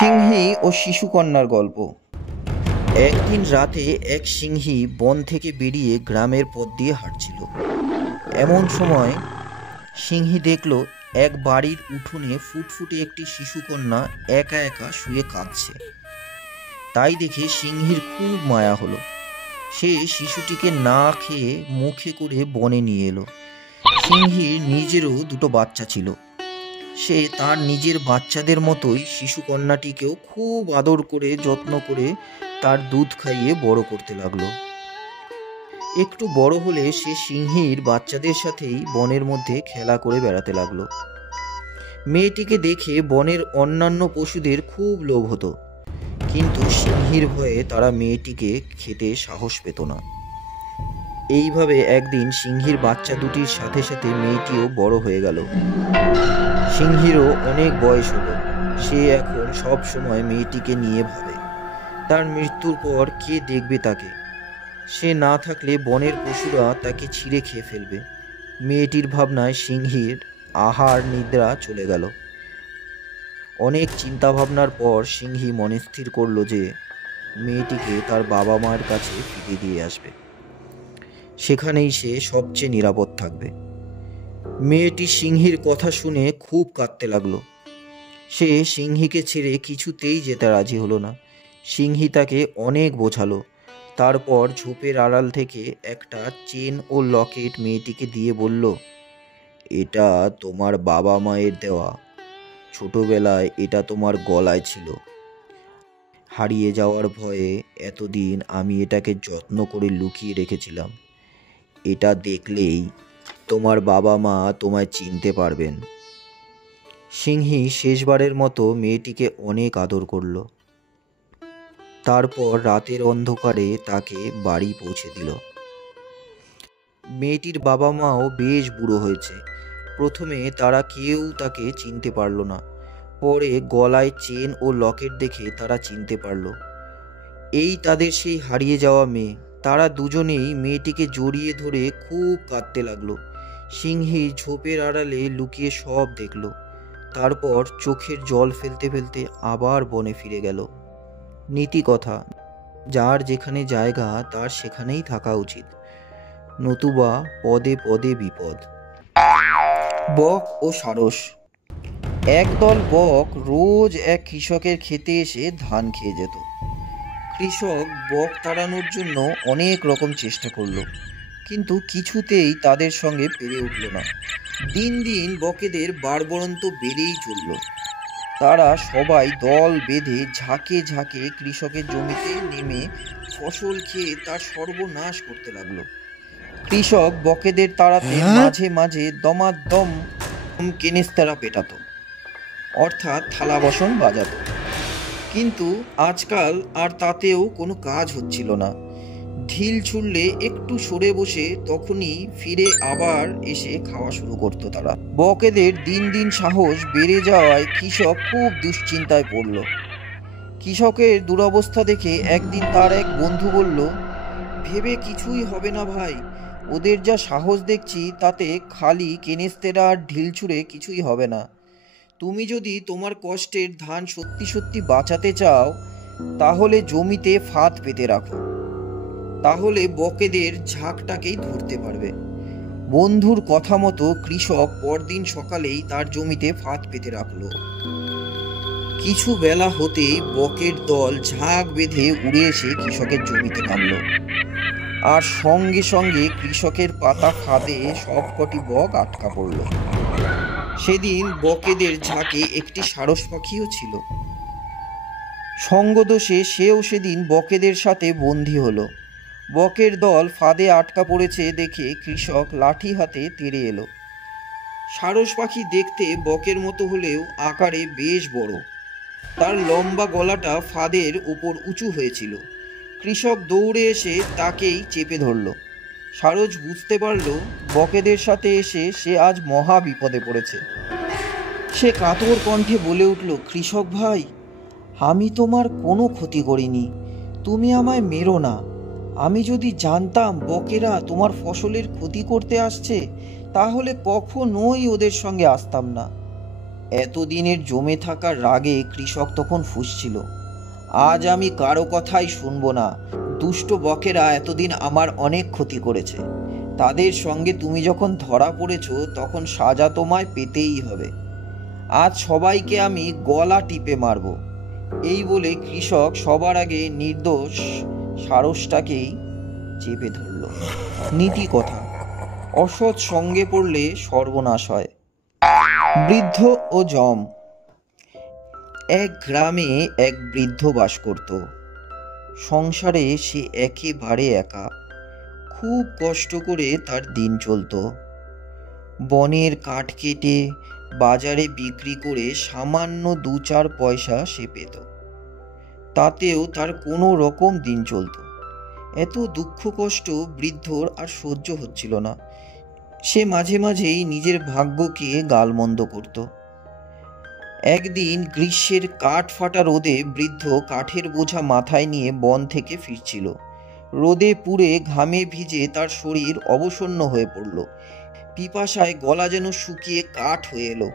সিংহী ও শিশুকন্যার গল্প। একদিন রাতে এক সিংহী বন থেকে বেরিয়ে গ্রামের পথ দিয়ে হাঁটছিল। এমন সময় সিংহী দেখল এক বাড়ির উঠোনে ফুটফুটে একটি শিশুকন্যা একা একা শুয়ে কাঁদছে। তাই দেখে সিংহীর খুব মায়া হলো। সে শিশুটিকে না খেয়ে মুখে করে বনে নিয়ে এলো। সিংহীর নিজেরও দুটো বাচ্চা ছিল। সে তার নিজের বাচ্চাদের মতোই শিশুকন্যাটিকেও খুব আদর করে যত্ন করে তার দুধ খাইয়ে বড় করতে লাগলো। একটু বড় হলে সে সিংহীর বাচ্চাদের সাথেই বনের মধ্যে খেলা করে বেড়াতে লাগলো। মেয়েটিকে দেখে বনের অন্যান্য পশুদের খুব লোভ হতো, কিন্তু সিংহীর ভয়ে তারা মেয়েটিকে খেতে সাহস পেত না। এইভাবে একদিন সিংহীর বাচ্চা দুটির সাথে সাথে মেয়েটিও বড় হয়ে গেল। সিংহীরও অনেক বয়স হলো। সে এখন সব সময় মেয়েটিকে নিয়ে ভাবে তার মৃত্যুর পর কে দেখবে তাকে। সে না থাকলে বনের পশুরা তাকে ছিঁড়ে খেয়ে ফেলবে। মেয়েটির ভাবনায় সিংহীর আহার নিদ্রা চলে গেল। অনেক চিন্তা ভাবনার পর সিংহী মনে স্থির করল যে মেয়েটিকে তার বাবা মায়ের কাছে ফিরিয়ে দিয়ে আসবে। সেখানেই সে সবচেয়ে নিরাপদ থাকবে। মেয়েটি সিংহীর কথা শুনে খুব কাঁদতে লাগলো। সে সিংহীকে ছেড়ে কিছুতেই যেতে রাজি হলো না। সিংহী তাকে অনেক বোঝালো। তারপর ঝোপের আড়াল থেকে একটা চেন ও লকেট মেয়েটিকে দিয়ে বলল, এটা তোমার বাবা মায়ের দেওয়া। ছোটবেলায় এটা তোমার গলায় ছিল। হারিয়ে যাওয়ার ভয়ে এতদিন আমি এটাকে যত্ন করে লুকিয়ে রেখেছিলাম। এটা দেখলেই তোমার বাবা মা তোমায় চিনতে পারবেন। সিংহী শেষবারের মতো মেয়েটিকে অনেক আদর করল। তারপর রাতের অন্ধকারে তাকে বাড়ি পৌঁছে দিল। মেয়েটির বাবা মাও বেশ বুড়ো হয়েছে। প্রথমে তারা কেউ তাকে চিনতে পারল না। পরে গলায় চেন ও লকেট দেখে তারা চিনতে পারল এই তাদের সেই হারিয়ে যাওয়া মেয়ে। তারা দুজনেই মেয়েটিকে জড়িয়ে ধরে খুব কাঁদতে লাগলো। সিংহী ঝোপের আড়ালে লুকিয়ে সব দেখল। তারপর চোখের জল ফেলতে ফেলতে আবার বনে ফিরে গেল। নীতি কথা, যার যেখানে জায়গা তার সেখানেই থাকা উচিত, নতুবা পদে পদে বিপদ। বক ও সারস। একদল বক রোজ এক কৃষকের খেতে এসে ধান খেয়ে যেত। কৃষক বক তাড়ানোর জন্য অনেক রকম চেষ্টা করলো, কিন্তু কিছুতেই তাদের সঙ্গে পেরে উঠল না। দিন দিন বকেদের বাড়বড়ন্ত বেড়েই চলল। তারা সবাই দল বেঁধে ঝাঁকে ঝাঁকে কৃষকের জমিতে নেমে ফসল খেয়ে তার সর্বনাশ করতে লাগলো। কৃষক বকেদের তাড়াতে মাঝে মাঝে দমাদম কেনেস্তারা পেটাতো, অর্থাৎ থালা বাসন বাজাতো। কিন্তু আজকাল আর তাতেও কোনো কাজ হচ্ছিল না। ঢিল ছুড়লে একটু সরে বসে তখনই ফিরে আবার এসে খাওয়া শুরু করতো তারা। বকেদের দিন দিন সাহস বেড়ে যাওয়ায় কৃষক খুব দুশ্চিন্তায় পড়ল। কৃষকের দুরবস্থা দেখে একদিন তার এক বন্ধু বলল, ভেবে কিছুই হবে না ভাই, ওদের যা সাহস দেখছি তাতে খালি কেনেস্তেরা আর ঢিল ছুঁড়ে কিছুই হবে না। তুমি যদি তোমার কষ্টের ধান সত্যি সত্যি বাঁচাতে চাও তাহলে জমিতে ফাঁদ পেতে রাখো, তাহলে বকেদের ঝাঁকটাকেই ধরতে পারবে। বন্ধুর কথা মতো কৃষক পরদিন সকালেই তার জমিতে ফাঁদ পেতে রাখলো। কিছু বেলা হতেই বকের দল ঝাঁক বেঁধে উড়ে এসে কৃষকের জমিতে নামলো, আর সঙ্গে সঙ্গে কৃষকের পাতা ফাঁদে সবকটি বক আটকা পড়ল। সেদিন বকেদের ঝাঁকে একটি সারস পাখিও ছিল। সঙ্গদোষে সেও সেদিন বকেদের সাথে বন্দী হলো। বকের দল ফাঁদে আটকা পড়েছে দেখে কৃষক লাঠি হাতে তেড়ে এলো। সারস পাখি দেখতে বকের মতো হলেও আকারে বেশ বড়। তার লম্বা গলাটা ফাঁদের উপর উঁচু হয়েছিল। কৃষক দৌড়ে এসে তাকেই চেপে ধরল। সারস বুঝতে পারল বকেদের সাথে এসে সে আজ মহা বিপদে পড়েছে। সে কাতর কণ্ঠে বলে উঠল, কৃষক ভাই, আমি তোমার কোনো ক্ষতি করিনি, তুমি আমায় মেরো না। আমি যদি জানতাম বকেরা তোমার ফসলের ক্ষতি করতে আসছে তাহলে কখনোই ওদের সঙ্গে আসতাম না। এতদিনের জমে থাকা রাগে কৃষক তখন ফুঁসছিল, আজ আমি কারো কথাই শুনবো না। দুষ্ট বকেরা এতদিন আমার অনেক ক্ষতি করেছে, তাদের সঙ্গে তুমি যখন ধরা পড়েছ তখন সাজা তোমায় পেতেই হবে। আজ সবাইকে আমি গলা টিপে মারব। এই বলে কৃষক সবার আগে নির্দোষ সারসটাকেই চেপে ধরল। নীতি কথা, অসৎ সঙ্গে পড়লে সর্বনাশ হয়। বৃদ্ধ ও যম। এক গ্রামে এক বৃদ্ধ বাস করত। সংসারে সে একেবারে একা। খুব কষ্ট করে তার দিন চলত। বনের কাঠ কেটে বাজারে বিক্রি করে সামান্য 2-4 পয়সা সে পেত, তাতেও তার কোনো রকম দিন চলত। এত দুঃখ কষ্ট বৃদ্ধর আর সহ্য হচ্ছিল না। সে মাঝে মাঝেই নিজের ভাগ্যকে গালমন্দ করত। একদিন গ্রীষ্মের কাঠ ফাটা রোদে বৃদ্ধ কাঠের বোঝা মাথায় নিয়ে বন থেকে ফিরছিল। রোদে পুড়ে ঘামে ভিজে তার শরীর অবসন্ন হয়ে পড়ল। পিপাসায় গলা যেন শুকিয়ে কাঠ হয়ে এলো।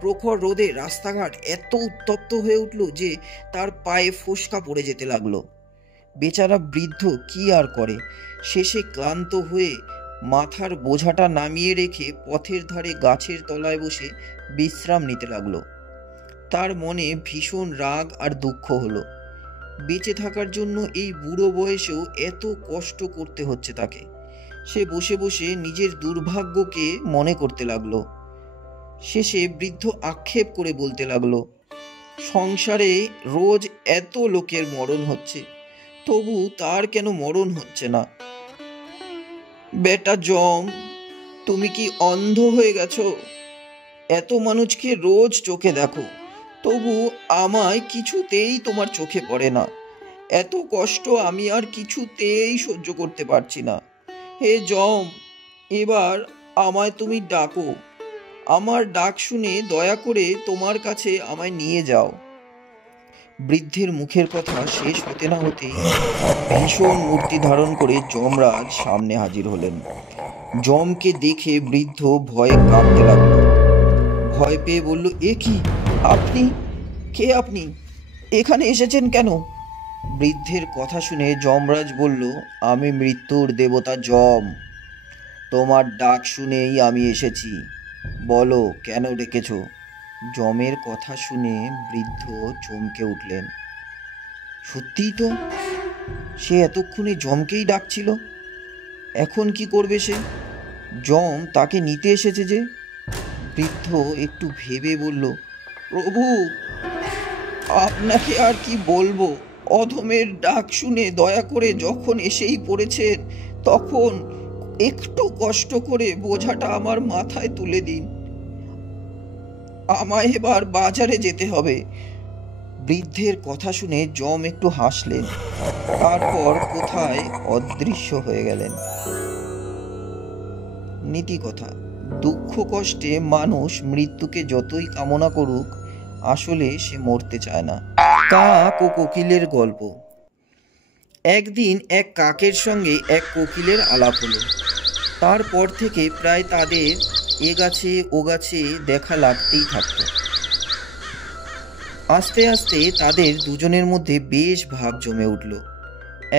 প্রখর রোদে রাস্তাঘাট এত উত্তপ্ত হয়ে উঠল যে তার পায়ে ফোস্কা পড়ে যেতে লাগলো। বেচারা বৃদ্ধ কি আর করে, শেষে ক্লান্ত হয়ে মাথার বোঝাটা নামিয়ে রেখে পথের ধারে গাছের তলায় বসে বিশ্রাম নিতে লাগলো। তার মনে ভীষণ রাগ আর দুঃখ হলো। বেঁচে থাকার জন্য এই বুড়ো বয়সেও এত কষ্ট করতে হচ্ছে তাকে। সে বসে বসে নিজের দুর্ভাগ্যকে মনে করতে লাগলো। শেষে বৃদ্ধ আক্ষেপ করে বলতে লাগলো, সংসারে রোজ এত লোকের মরণ হচ্ছে, তবু তার কেন মরণ হচ্ছে না? বেটা জম, তুমি কি অন্ধ হয়ে গেছো? এত মানুষকে রোজ চোখে দেখো, তবু আমায় কিছুতেই তোমার চোখে পড়ে না। এত কষ্ট আমি আর কিছুতেই সহ্য করতে পারছি না। হে জম, এবার আমায় তুমি ডাকো। আমার ডাক শুনে দয়া করে তোমার কাছে আমায় নিয়ে যাও। বৃদ্ধের মুখের কথা শেষ হতে না হতেই ভীষণ মূর্তি ধারণ করে যমরাজ সামনে হাজির হলেন। যমকে দেখে বৃদ্ধ ভয়ে কাঁপতে লাগলো। ভয় পেয়ে বলল, এ কি, আপনি কে? আপনি এখানে এসেছেন কেন? বৃদ্ধের কথা শুনে যমরাজ বলল, আমি মৃত্যুর দেবতা যম, তোমার ডাক শুনেই আমি এসেছি। বলো, কেন ডেকেছ? যমের কথা শুনে বৃদ্ধ চমকে উঠলেন। সত্যিই তো, সে এতক্ষণে যমকেই ডাকছিল। এখন কি করবে সে? যম তাকে নিতে এসেছে যে। বৃদ্ধ একটু ভেবে বলল, প্রভু, আপনাকে আর কি বলবো। অধমের ডাক শুনে দয়া করে যখন এসেই পড়েছেন, তখন একটু কষ্ট করে বোঝাটা আমার মাথায় তুলে দিন। আমায় এবার বাজারে যেতে হবে। বৃদ্ধের কথা শুনে যম একটু হাসলেন, তারপর কোথায় অদৃশ্য হয়ে গেলেন। নীতি কথা, দুঃখ কষ্টে মানুষ মৃত্যুকে যতই কামনা করুক, আসলে সে মরতে চায় না। কাক ও কোকিলের গল্প। একদিন এক কাকের সঙ্গে এক কোকিলের আলাপ হলো। তারপর থেকে প্রায় তাদের এ গাছে ও গাছে দেখা লাগতেই থাকত। আস্তে আস্তে তাদের দুজনের মধ্যে বেশ ভাব জমে উঠল।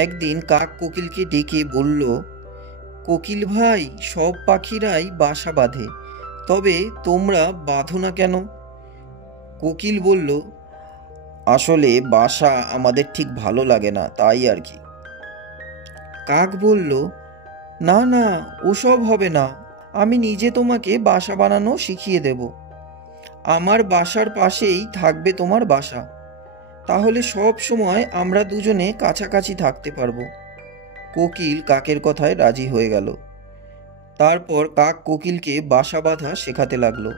একদিন কাক কোকিলকে ডেকে বলল, কোকিল ভাই, সব পাখিরাই বাসা বাঁধে, তবে তোমরা বাঁধো না কেন? কোকিল বলল, আসলে বাসা আমাদের ঠিক ভালো লাগে না, তাই আর কি। কাক বলল, না না, ওসব হবে না, আমি নিজে তোমাকে বাসা বানানো শিখিয়ে দেব। আমার বাসার পাশেই থাকবে তোমার বাসা, তাহলে সব সময় আমরা দুজনে কাছাকাছি থাকতে পারবো। কোকিল কাকের কথায় রাজি হয়ে গেল। তারপর কাক কোকিলকে বাসা বাঁধা শেখাতে লাগলো।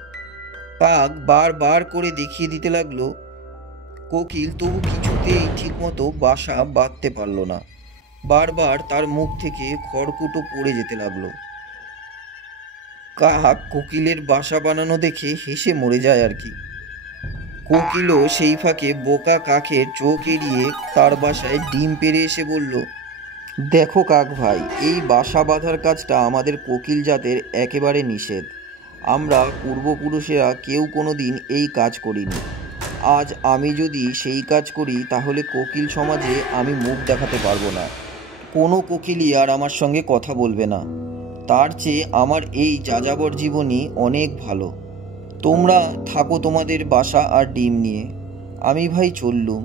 কাক বারবার করে দেখিয়ে দিতে লাগলো। কোকিল তবু কিছুতেই ঠিকমতো বাসা বাঁধতে পারল না। বারবার তার মুখ থেকে খড়কুটো পড়ে যেতে লাগলো। কাক কোকিলের বাসা বানানো দেখে হেসে মরে যায় আর কি। কোকিলও সেই ফাঁকে বোকা কাকের চোখ এড়িয়ে তার বাসায় ডিম পেড়ে এসে বলল, দেখো কাক ভাই, এই বাসা বাঁধার কাজটা আমাদের কোকিল জাতের একেবারে নিষেধ। আমরা পূর্বপুরুষেরা কেউ কোনো দিন এই কাজ করিনি। আজ আমি যদি সেই কাজ করি তাহলে কোকিল সমাজে আমি মুখ দেখাতে পারবো না। কোনো কোকিলই আর আমার সঙ্গে কথা বলবে না। তার চেয়ে আমার এই যাযাবর জীবনই অনেক ভালো। তোমরা থাকো তোমাদের বাসা আর ডিম নিয়ে, আমি ভাই চললুম।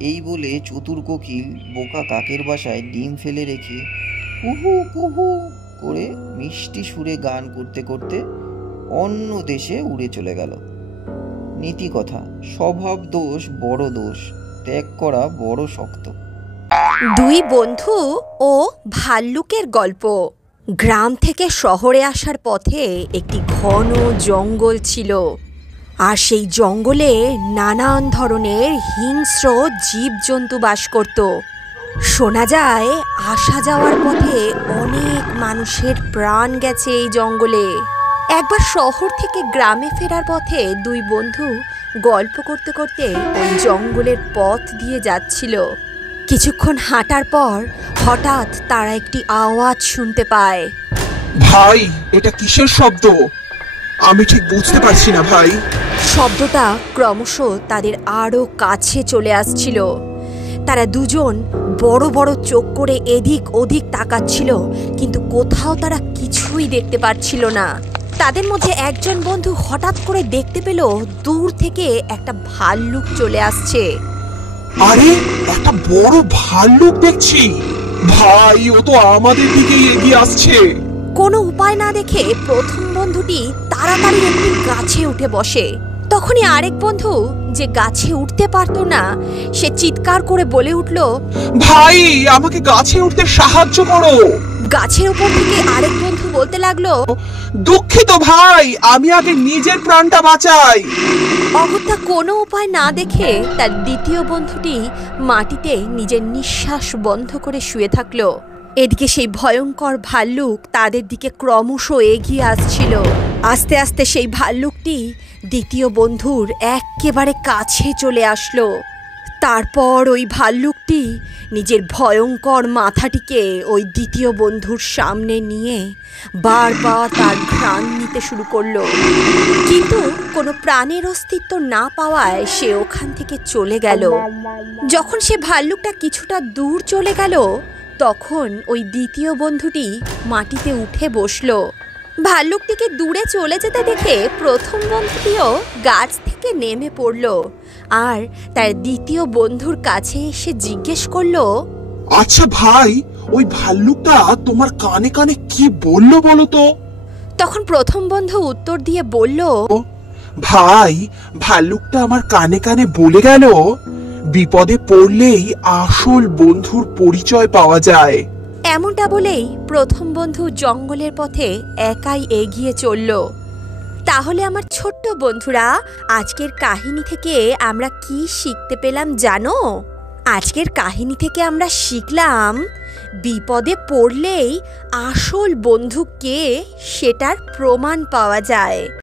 এই বলে চতুর কোকিল বোকা কাকের বাসায় ডিম ফেলে রেখে কুহু কুহু করে মিষ্টি সুরে গান করতে করতে অন্য দেশে উড়ে চলে গেল। নীতি কথা, স্বভাব দোষ বড় দোষ, ত্যাগ করা বড় শক্ত। দুই বন্ধু ও ভাল্লুকের গল্প। গ্রাম থেকে শহরে আসার পথে একটি ঘন জঙ্গল ছিল, আর সেই জঙ্গলে নানান ধরনের হিংস্র জীবজন্তু বাস করত। শোনা যায় আসা যাওয়ার পথে অনেক মানুষের প্রাণ গেছে এই জঙ্গলে। একবার শহর থেকে গ্রামে ফেরার পথে দুই বন্ধু গল্প করতে করতে ওই জঙ্গলের পথ দিয়ে যাচ্ছিল। কিছুক্ষণ হাঁটার পর হঠাৎ তারা একটি আওয়াজ শুনতে পায়। ভাই, এটা কিসের শব্দ? আমি ঠিক বুঝতে পারছি না ভাই। শব্দটা ক্রমশ তাদের আরো কাছে চলে আসছিল। তারা দুজন বড় বড় চোখ করে এদিক ওদিক তাকাচ্ছিল, কিন্তু কোথাও তারা কিছুই দেখতে পাচ্ছিল না। তাদের মধ্যে একজন বন্ধু হঠাৎ করে দেখতে পেল দূর থেকে একটা ভাল্লুক চলে আসছে। আরে, একটা বড় ভাল্লুক দেখছি ভাই, ও তো আমাদের দিকে এগিয়ে আসছে। কোনো উপায় না দেখে প্রথম বন্ধুটি তাড়াতাড়ি একটি গাছে উঠে বসে। তখনই আরেক বন্ধু, যে গাছে উঠতে পারতো না, সে চিৎকার করে বলে উঠল, ভাই, আমাকে গাছে উঠতে সাহায্য করো। গাছের উপর থেকে আরেক বন্ধু বলতে লাগলো, দুঃখিত ভাই, আমি আগে নিজের প্রাণটা বাঁচাই। অগত্যা কোনো উপায় না দেখে তার দ্বিতীয় বন্ধুটি মাটিতে নিজের নিঃশ্বাস বন্ধ করে শুয়ে থাকলো। এদিকে সেই ভয়ঙ্কর ভাল্লুক তাদের দিকে ক্রমশ এগিয়ে আসছিল। আস্তে আস্তে সেই ভাল্লুকটি দ্বিতীয় বন্ধুর একেবারে কাছে চলে আসলো। তারপর ওই ভাল্লুকটি নিজের ভয়ঙ্কর মাথাটিকে ওই দ্বিতীয় বন্ধুর সামনে নিয়ে বারবার তার ঘ্রাণ নিতে শুরু করলো। কিন্তু কোনো প্রাণের অস্তিত্ব না পাওয়ায় সে ওখান থেকে চলে গেল। যখন সে ভাল্লুকটা কিছুটা দূর চলে গেল, তখন ওই দ্বিতীয় বন্ধুটি মাটিতে উঠে বসলো। ভাল্লুকটিকে দূরে চলে যেতে দেখে প্রথম বন্ধুটিও গাছ থেকে নেমে পড়ল আর তার দ্বিতীয় বন্ধুর কাছে এসে জিজ্ঞেস করলো, আচ্ছা ভাই, ওই ভাল্লুকটা তোমার কানে কানে কি বললো বলো তো? তখন প্রথম বন্ধু উত্তর দিয়ে বলল, ভাই, ভাল্লুকটা আমার কানে কানে বলে গেল, বিপদে পড়লেই আসল বন্ধুর পরিচয় পাওয়া যায়। এমনটা বলেই প্রথম বন্ধু জঙ্গলের পথে একাই এগিয়ে চলল। তাহলে আমার ছোট্ট বন্ধুরা, আজকের কাহিনী থেকে আমরা কি শিখতে পেলাম জানো? আজকের কাহিনী থেকে আমরা শিখলাম বিপদে পড়লেই আসল বন্ধু কে সেটার প্রমাণ পাওয়া যায়।